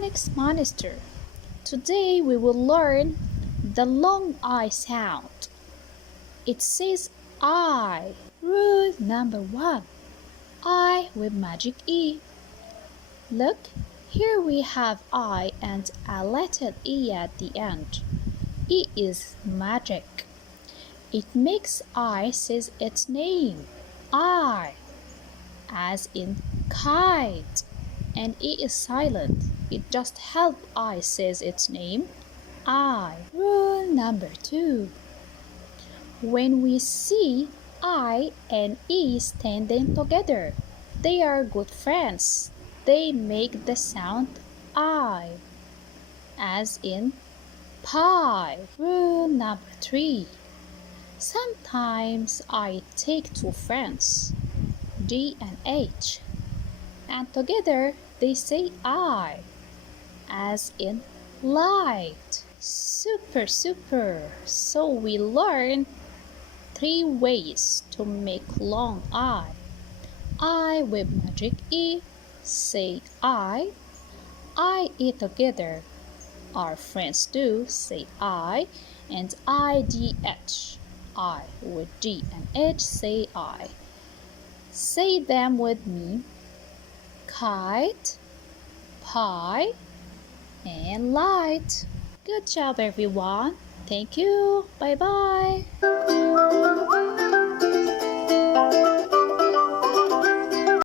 Phonics Monster. Today we will learn the long I sound. It says I. Rule number 1. I with magic E. Look, here we have I and a letter E at the end. E is magic. It makes I says its name. I, as in kite. And E is silent. It just helps I says its name. I. Rule number 2. When we see I and E standing together, they are good friends. They make the sound I, as in pie. Rule number 3. Sometimes I take two friends, D and H, and together they say I, as in light. Super. So we learn 3 ways to make long I. I with magic E, say I. E together, our friends do, say I. And IDH, I with D and H, say I. Say them with me. Kite, pie, and light. Good job, everyone. Thank you. Bye-bye.